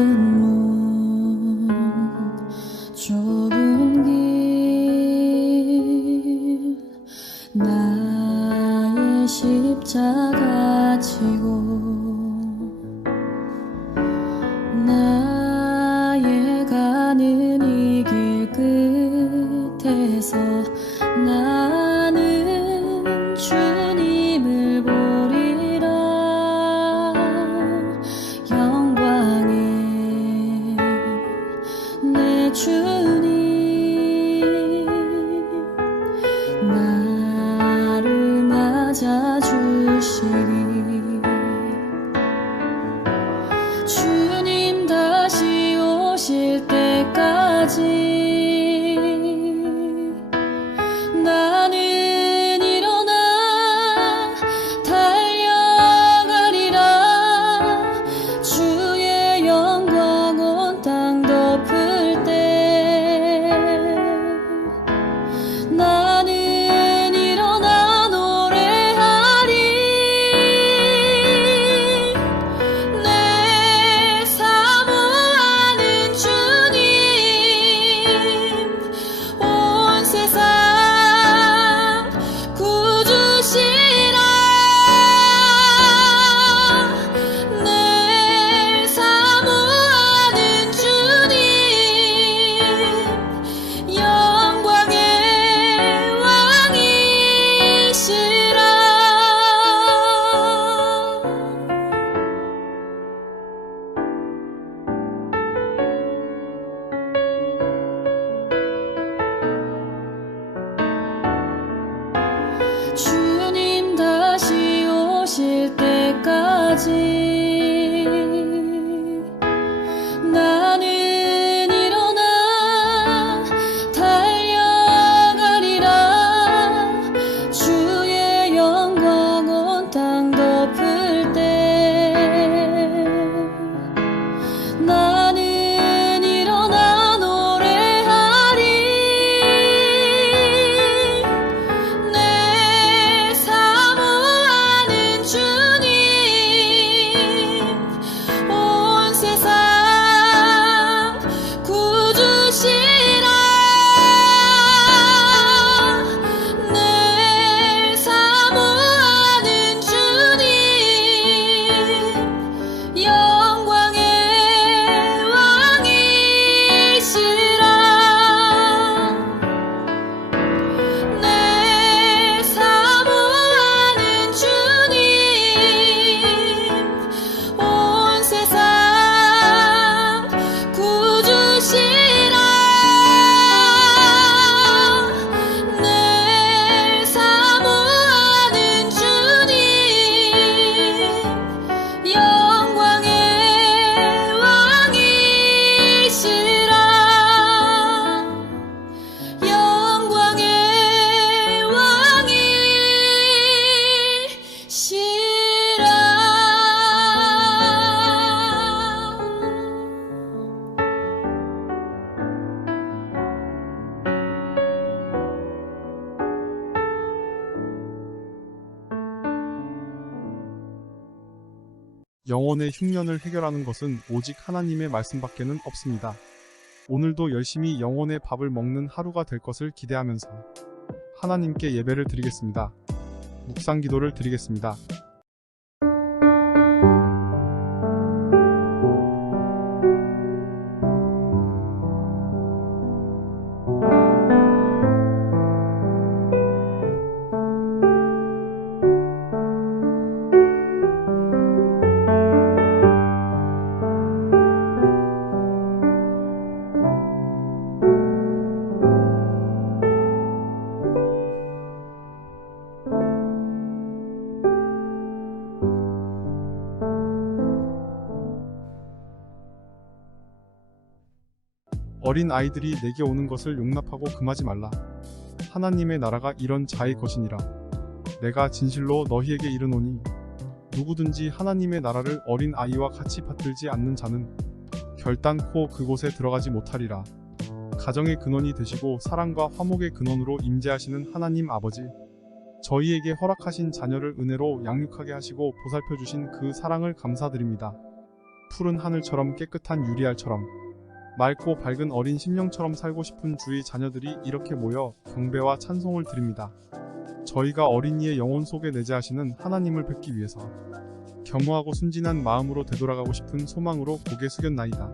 淹 때까 영혼의 흉년을 해결하는 것은 오직 하나님의 말씀밖에는 없습니다. 오늘도 열심히 영혼의 밥을 먹는 하루가 될 것을 기대하면서 하나님께 예배를 드리겠습니다. 묵상 기도를 드리겠습니다. 어린 아이들이 내게 오는 것을 용납하고 금하지 말라. 하나님의 나라가 이런 자의 것이니라. 내가 진실로 너희에게 이르노니 누구든지 하나님의 나라를 어린 아이와 같이 받들지 않는 자는 결단코 그곳에 들어가지 못하리라. 가정의 근원이 되시고 사랑과 화목의 근원으로 임재하시는 하나님 아버지. 저희에게 허락하신 자녀를 은혜로 양육하게 하시고 보살펴 주신 그 사랑을 감사드립니다. 푸른 하늘처럼 깨끗한 유리알처럼 맑고 밝은 어린 심령처럼 살고 싶은 주의 자녀들이 이렇게 모여 경배와 찬송을 드립니다. 저희가 어린이의 영혼 속에 내재하시는 하나님을 뵙기 위해서 겸허하고 순진한 마음으로 되돌아가고 싶은 소망으로 고개 숙였나이다.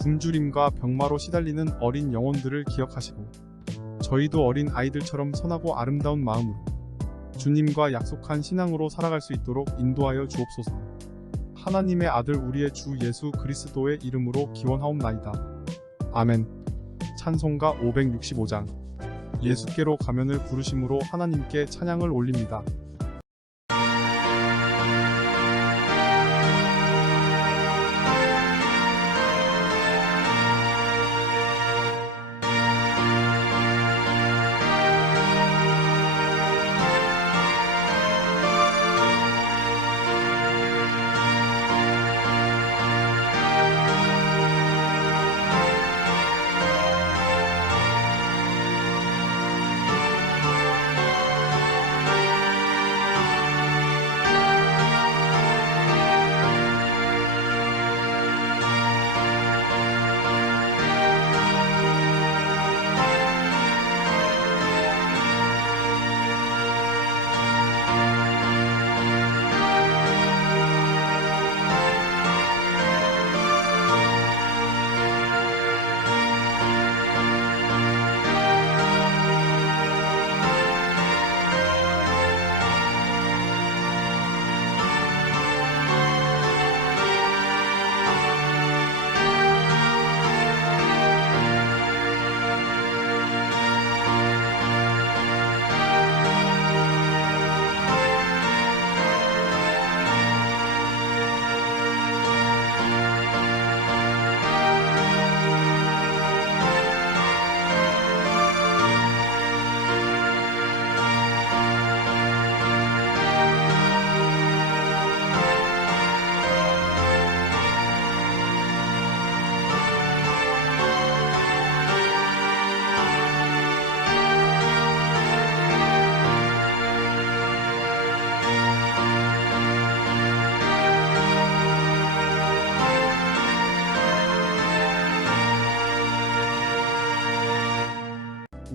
굶주림과 병마로 시달리는 어린 영혼들을 기억하시고 저희도 어린 아이들처럼 선하고 아름다운 마음으로 주님과 약속한 신앙으로 살아갈 수 있도록 인도하여 주옵소서. 하나님의 아들 우리의 주 예수 그리스도의 이름으로 기원하옵나이다. 아멘. 찬송가 565장 예수께로 가면을 부르심으로 하나님께 찬양을 올립니다.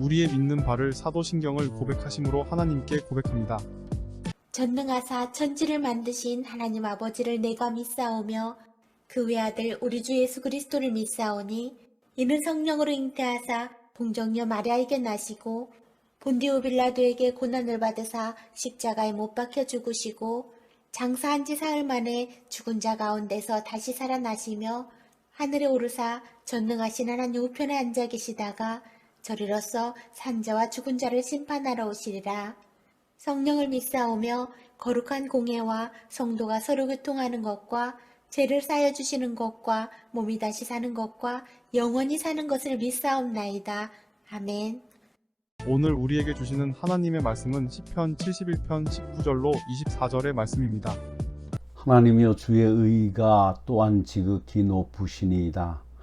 우리의 믿는 바를 사도신경을 고백하심으로 하나님께 고백합니다. 전능하사 천지를 만드신 하나님 아버지를 내가 믿사오며 그 외아들 우리 주 예수 그리스도를 믿사오니 이는 성령으로 잉태하사 동정녀 마리아에게 나시고 본디오 빌라도에게 고난을 받으사 십자가에 못 박혀 죽으시고 장사한 지 사흘 만에 죽은 자 가운데서 다시 살아나시며 하늘에 오르사 전능하신 하나님 우편에 앉아 계시다가 저리로서 산자와 죽은 자를 심판하러 오시리라. 성령을 믿사오며 거룩한 공예와 성도가 서로 교통하는 것과 죄를 쌓여 주시는 것과 몸이 다시 사는 것과 영원히 사는 것을 믿사옵나이다. 아멘. 오늘 우리에게 주시는 하나님의 말씀은 시편 71편 19절로 24절의 말씀입니다. 하나님이여 주의 의가 또한 지극히 높으시니이다.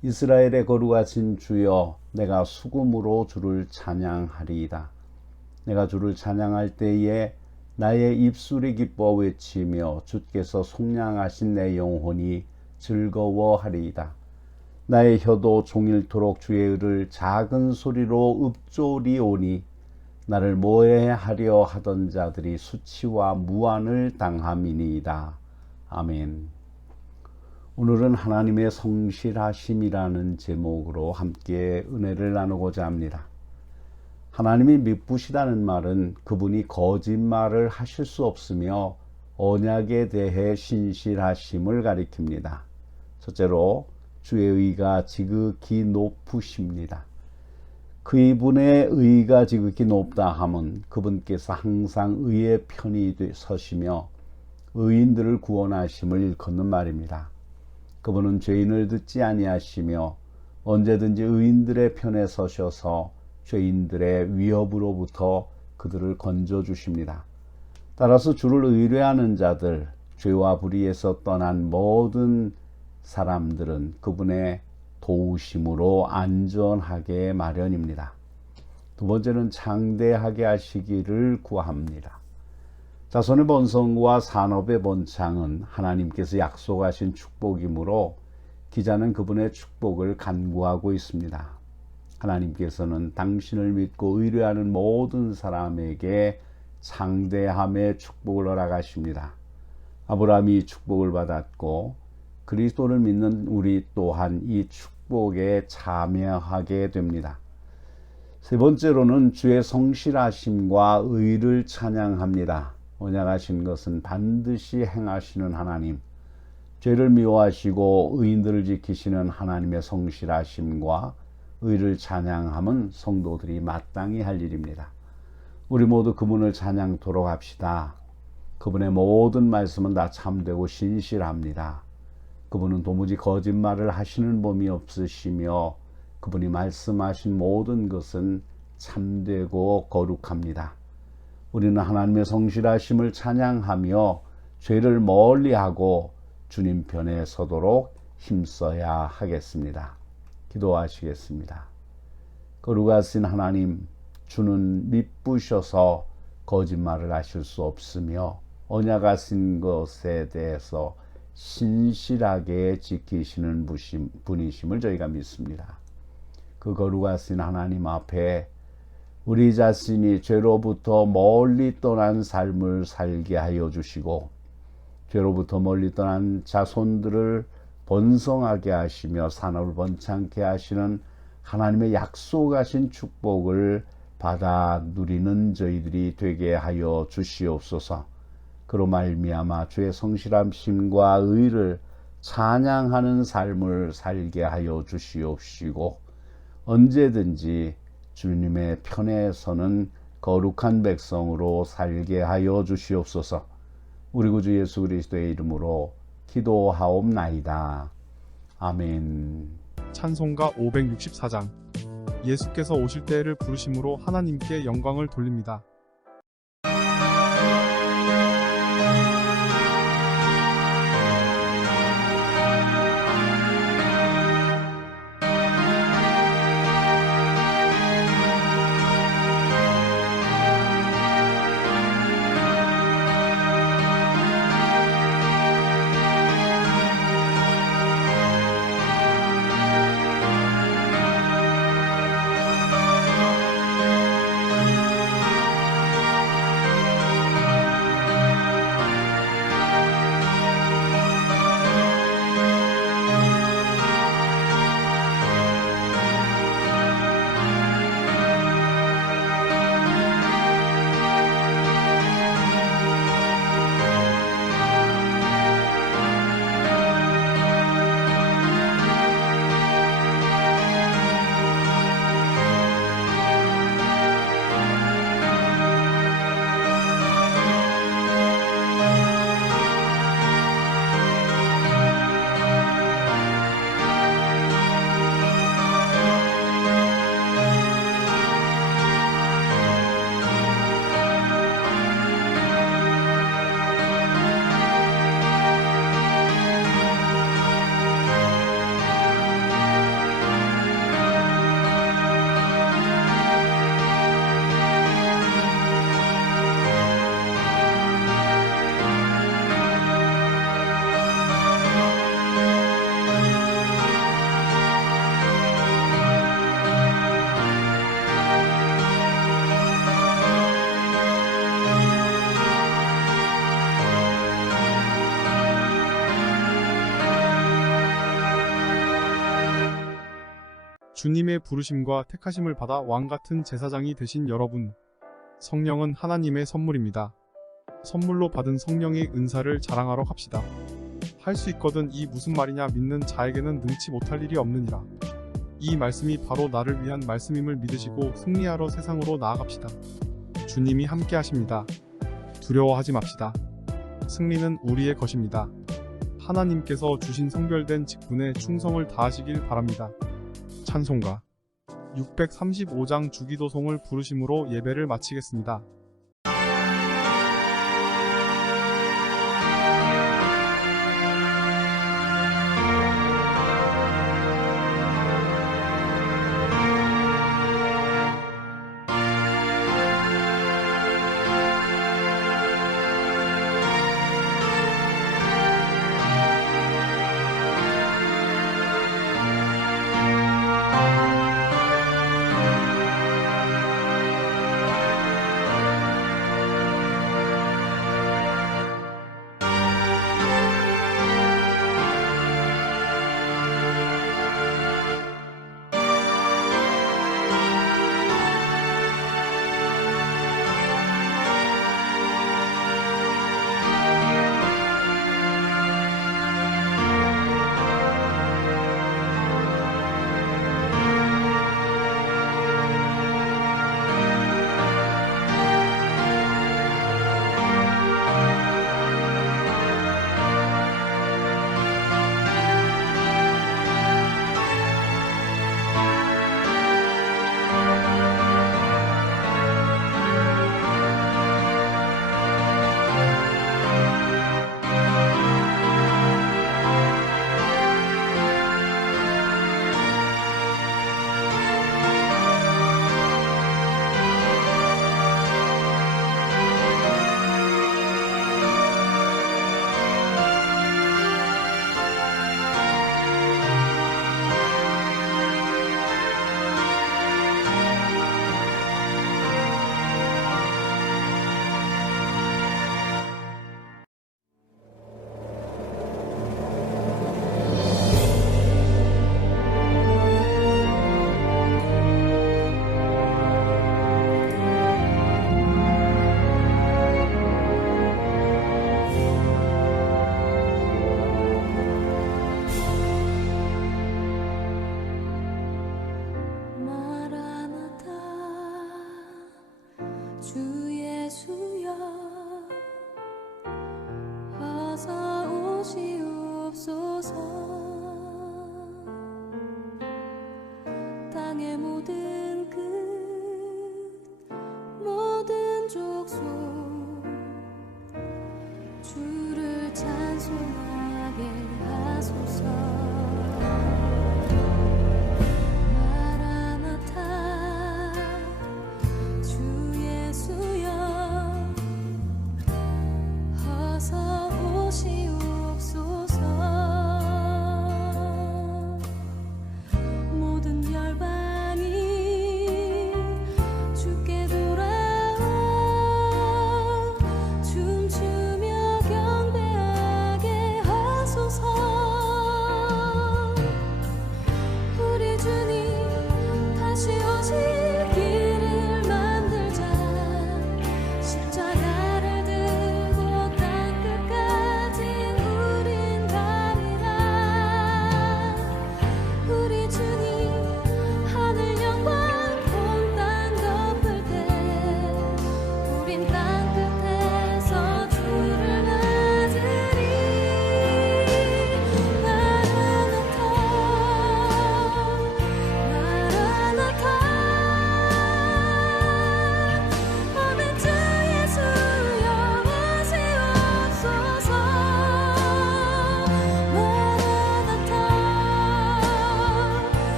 이스라엘의 거룩하신 주여 내가 수금으로 주를 찬양하리이다. 내가 주를 찬양할 때에 나의 입술이 기뻐 외치며 주께서 속량하신 내 영혼이 즐거워하리이다. 나의 혀도 종일토록 주의 의를 작은 소리로 읊조리오니 나를 모해하려 하던 자들이 수치와 무한을 당함이니이다. 아멘. 오늘은 하나님의 성실하심이라는 제목으로 함께 은혜를 나누고자 합니다. 하나님이 미쁘시다는 말은 그분이 거짓말을 하실 수 없으며 언약에 대해 신실하심을 가리킵니다. 첫째로 주의 의가 지극히 높으십니다. 그이분의 의가 지극히 높다 함은 그분께서 항상 의의 편이 되- 서시며 의인들을 구원하심을 일컫는 말입니다. 그분은 죄인을 듣지 아니하시며 언제든지 의인들의 편에 서셔서 죄인들의 위협으로부터 그들을 건져 주십니다. 따라서 주를 의뢰하는 자들, 죄와 불의에서 떠난 모든 사람들은 그분의 도우심으로 안전하게 마련입니다. 두 번째는 장대하게 하시기를 구합니다. 자손의 번성과 산업의 번창은 하나님께서 약속하신 축복이므로 기자는 그분의 축복을 간구하고 있습니다. 하나님께서는 당신을 믿고 의뢰하는 모든 사람에게 장대함의 축복을 허락하십니다. 아브라함이 축복을 받았고 그리스도를 믿는 우리 또한 이 축복에 참여하게 됩니다. 세 번째로는 주의 성실하심과 의를 찬양합니다. 언약하신 것은 반드시 행하시는 하나님, 죄를 미워하시고 의인들을 지키시는 하나님의 성실하심과 의를 찬양함은 성도들이 마땅히 할 일입니다. 우리 모두 그분을 찬양토록 합시다. 그분의 모든 말씀은 다 참되고 신실합니다. 그분은 도무지 거짓말을 하시는 법이 없으시며 그분이 말씀하신 모든 것은 참되고 거룩합니다. 우리는 하나님의 성실하심을 찬양하며 죄를 멀리하고 주님 편에 서도록 힘써야 하겠습니다. 기도하시겠습니다. 거룩하신 하나님, 주는 미쁘셔서 거짓말을 하실 수 없으며 언약하신 것에 대해서 신실하게 지키시는 분이심을 저희가 믿습니다. 그 거룩하신 하나님 앞에 우리 자신이 죄로부터 멀리 떠난 삶을 살게 하여 주시고 죄로부터 멀리 떠난 자손들을 번성하게 하시며 산업을 번창케 하시는 하나님의 약속하신 축복을 받아 누리는 저희들이 되게 하여 주시옵소서. 그로 말미암아 주의 성실함심과 의를 찬양하는 삶을 살게 하여 주시옵시고 언제든지 주님의 편에 서는 거룩한 백성으로 살게 하여 주시옵소서. 우리 구주 예수 그리스도의 이름으로 기도하옵나이다. 아멘. 찬송가 564장 예수께서 오실 때를 부르심으로 하나님께 영광을 돌립니다. 주님의 부르심과 택하심을 받아 왕 같은 제사장이 되신 여러분. 성령은 하나님의 선물입니다. 선물로 받은 성령의 은사를 자랑하러 갑시다. 할 수 있거든 이 무슨 말이냐 믿는 자에게는 능치 못할 일이 없느니라. 이 말씀이 바로 나를 위한 말씀임을 믿으시고 승리하러 세상으로 나아갑시다. 주님이 함께 하십니다. 두려워하지 맙시다. 승리는 우리의 것입니다. 하나님께서 주신 성별된 직분에 충성을 다하시길 바랍니다. 찬송가 635장 주기도송을 부르심으로 예배를 마치겠습니다.